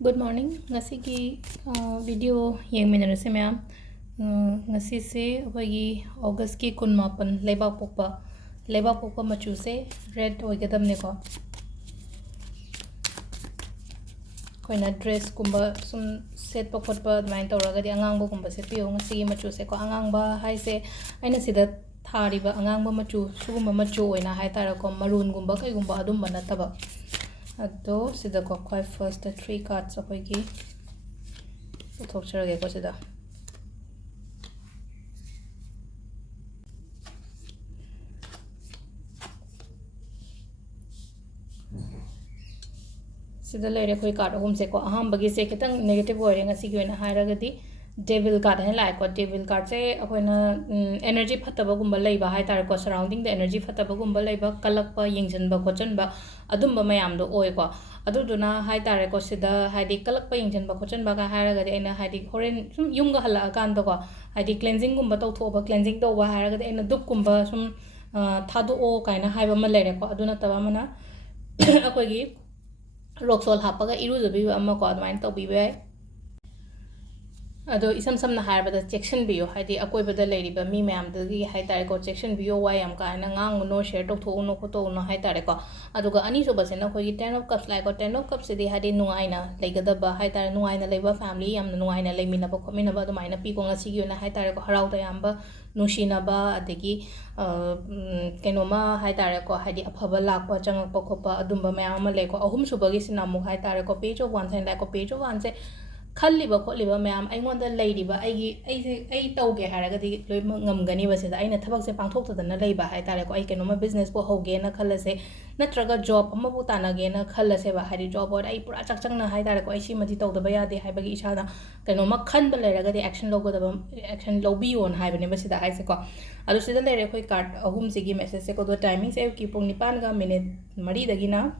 Good morning. Ngasi ki video yang minarase ma'am ngasi से वही अगस्त की कुनमापन लेबा पोपा मचू से रेड होगदम ने को कोइना ड्रेस कुंबा सुम सेट पखोट प अदमाइन तौरगदि अंगांगबो कुंबा से पियो ngasi मचू से को अंगांगबा हाय से आइना सिदा थारिबा अंगांगबा मचू सुगुंबा मचू ओइना हाय तारा को मरून गुंबा कईगुंबा अदुम बनतबा अदो सिदा को क्वाइ फर्स्ट 3 कार्ड्स अखोइगी पुथोक्चरगे को सिदा सिदा लेरे कोई कार्ड अहुम से को अहम बगी से खितंग नेगेटिव ओइरे ngasi की ओइना हायरगदि डेविल कार्ड है लाइक डेविल कार्ड से अखोइना एनर्जी फत्तबगुंबा लैबा हाय तारे को सराउंडिंग द एनर्जी फत्तबगुंबा लैबा कलक्पा यंगजनबा खोचनबा अदुंबा मयामदो ओय को अदुदुना हाय तारे को सिदा हाइदि कलक्पा यंगजनबा खोचनबा का हायरगदि एना हाइदि होरेन सुम युंगा हल्ला कांदो को हाइदि क्लेंजिंग गुंबा तौथोबा क्लेंजिंग तौबा हायरगदि एना दुप गुंबा सुम थादो ओ काइना हाइबा म लेरे को अदुना तबा मना अखोइगी रोक्सोल हापगा इरुजबिबा अमा को अदमाइन तौबिबा अदो इसम समना हायरबदा चेक्शन बियो हाइदि अकोइबदा लेरिबा मी मयामदगी हाय तारे को चेक्शन बियो वाय am काना ngang शेयर तौथोनो खोतोनो हाय तारे को अदुगा अनि सुबसेना खोगी 10 of cups like 10 of cups सिदि हाइदि नुआइना लेगदबा हाय तारे नुआइना लेबा फैमिली यामना नुआइना लेमिनबा खोमिनबा अदुमाइना पिको ngasi गिना हाय तारे को हराउ तयामबा नुशिनबा अदगी केनोमा हाय तारे को हाइदि अफबा लाकपा चंगपा खोपा अदुंबा मयाम लेको अहुम सुबगी सिना मु हाय तारे को पेज ऑफ 1 से लाइक पेज ऑफ 1 से खल्लिबा खोलिबा मैम अइंगोंदा लैरिबा अई तौगे हारगदि लोय ngमगनी बसेदा अइना थबक से पांथोक्तदना लैबा हाय तारे को अइ केनोमा बिजनेस बो होगे ना खल्लसे नत्रगा जॉब अमा बु तानागे ना खल्लसे बा हारि जॉब और अइ पुरा चकचंगना हाय तारे को अइसी मदि तौदबा यादे हायबगी इसादा केनोमा खनबा लेरगदि एक्शन लोगदबा एक्शन लोबियोन हायबने बसेदा हायसे को अदु सिदा लेरे खोइ कार्ड अहुम सिगी मेसेज से को दो टाइमिंग से की पुंग 9 गा मिनिट 3 दगिना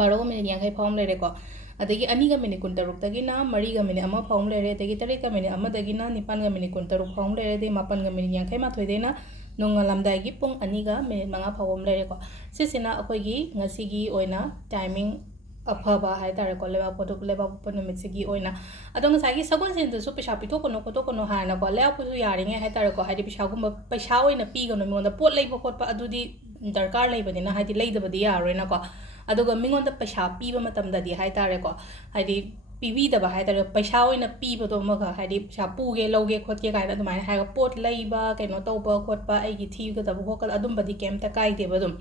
12 मिनिट यांखै फाउम लेरे को अदगी अनीगा मिनिट 16 3 गा मिनिट अमा फाउम लेरे अदगी 3 गा मिनिट अमा दगिना 9 गा मिनिट 16 फाउम लेरे दे 9 गा मिनिट यांखै माथोय देना नोंगालमदागी पुंग अनीगा मिनिट 5 फाउम लेरे को सिसिना अखोइगी ngasiगी ओइना टाइमिंग अफबा हाय तारे को लेबा फोटो लेबा पनुमित सिगी ओइना अदो ngसागी सगोन सेन सु पैसा पिथो कोनो कोतो कोनो हाना को लेआ पुसु यारिंगे हाय तारे को हाइदि पैसा गुम पैसा ओइना पीगनो मिगोंदा पोट लेबा खोटपा अदुदी दरकार लेबदिना हाइदि लेदबदी यारोइना को अदुगा मिगोंदा पैसा पीबा मतमददी हाय तारे को हाइदि पीबीदबा हाय तारे पैसा ओइना पीबदो मगा हाइदि पैसा पुगे लौगे खोटके कायना अदुमाइना हाय पोट लेबा केनो तौबा खोटपा आइगी थीगदबा खोकल अदुमबदी केमता काइदेबा दुम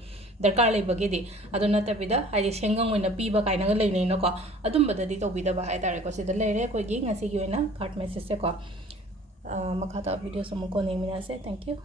दरकार लेबगेदि अदु नतबिदा हाइदि सेंगंग ओइना पीबा कायना लेनेनो को अदुमबददी तौबिदबा हाय तारे को सिदा लेरे कोइगी ngasi gi ओइना कार्ड मेसेज से को मखाता वीडियो समुको नेमिना से थैंक यू